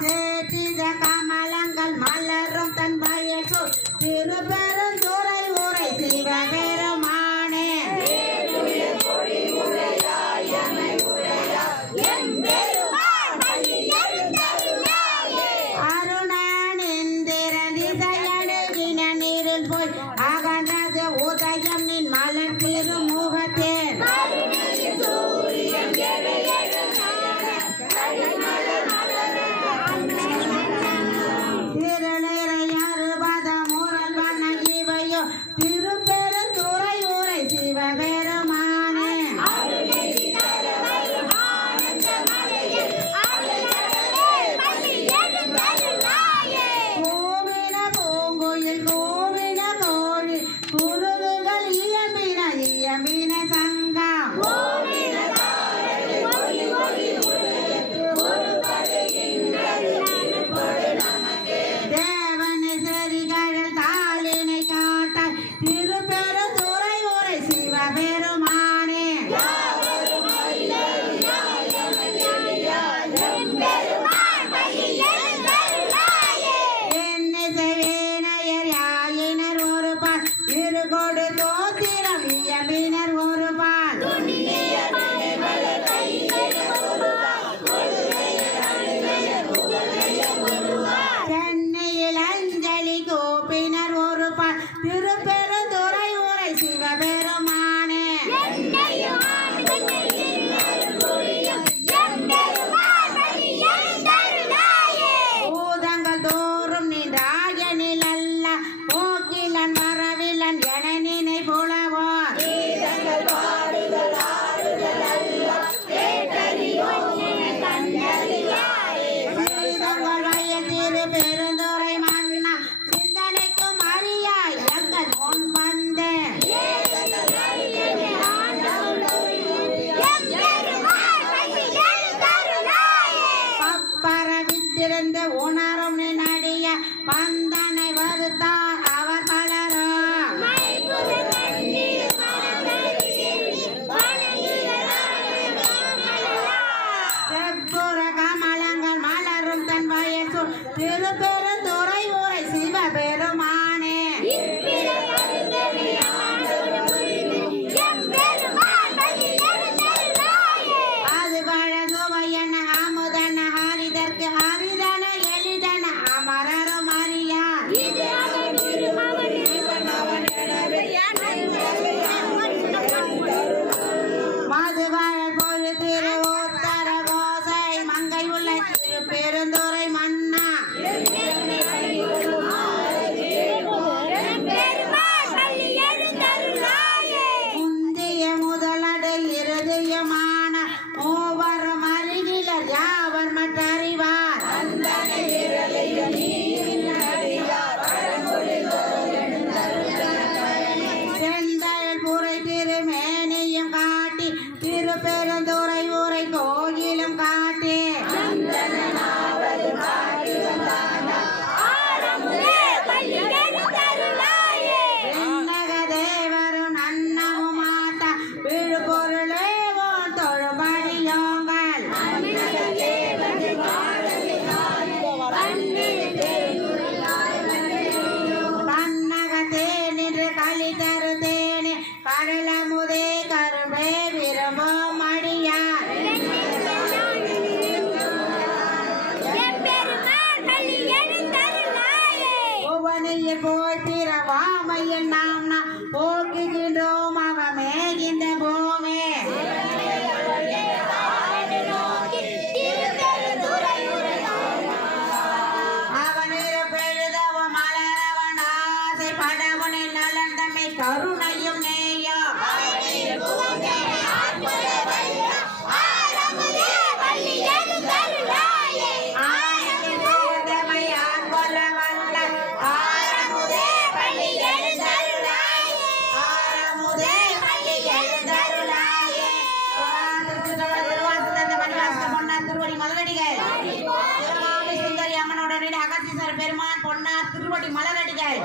சேற்றித கமலங்கள் மலரும் தன் வயசு திருப்பெருந்துறை உரை சிவபெருமானே அருணானிந்திரன் இசையணுகின நீரில் போய் அகன்றது உதயம் நின் மலர் திருமுகத்தே திருப்பெருந்துறை உரை சிவபெருமானே கோவின பூங்குயில் கோவின கோழி குருவிகள் இயம்பின சங்கம் தேவனை சரிகள் தாளினை காட்டாய் திருப்பெருந்துறை உரை சிவபெருமானே என்னையர் யாயினர் ஒரு பால் இருகொடு தோத்திரம் இயம்பினர் ஒரு பால் சென்னையில் அஞ்சலி கோப்பினர் ஒரு பால் திருப்பெருந்துறை உரை சிவபெருமானே பூதங்கள் தோறும் நின் ராஜனில் அல்ல போக்கிலன் வரவிலன் என நினை புலவோ திருப்பெருந்துறை மன்னா சிந்தனைக்கும் அறியாய் எங்கள் முன் வந்தே பப்பரவித்திருந்து உணரும் நினடிய பந்தனை வருத்தார் அவர் பலரும் செப்புற கமலங்கள் மலரும் தன் வயசு திருப்பெருந்துறை உரை சிவபெருமானே அது பழ சுவையன அமுதன ஹரிதற்கு ஹரிதன எளிதன அமரரும் அறியார் மதுவாழ் பொழு திரு உத்தர கோசை மங்கை உள்ள திருப்பெருந்துறை மன்னா முந்திய முதலடை இருதயமான மூவரும் அருகிலர் யாவர் மற்றறிவார் செந்தழல் புரை திருமேனியும் காட்டி திருப்பெருந்துறை உரை கோயிலும் காட்டி தேவரும் நன்னமும் மாத்தா விழுபொருளேவோ தொழுபடியோங்கள் தன்னகத்தே நின்று களி தரு தேனே கடலமுதே கரும்பே விரும்பும் அடியார் புவனையில் போய் பிறவாமையில் நாம் போக்குகின்றோம் அவமே இந்த பூமே அவனிரு பெழுதவும் மலரவன் ஆசை படவனின் நலன் தம்மை கருணையும் நேயம் பெருமான் பொன்னார் திருவடி மலரடிகள்.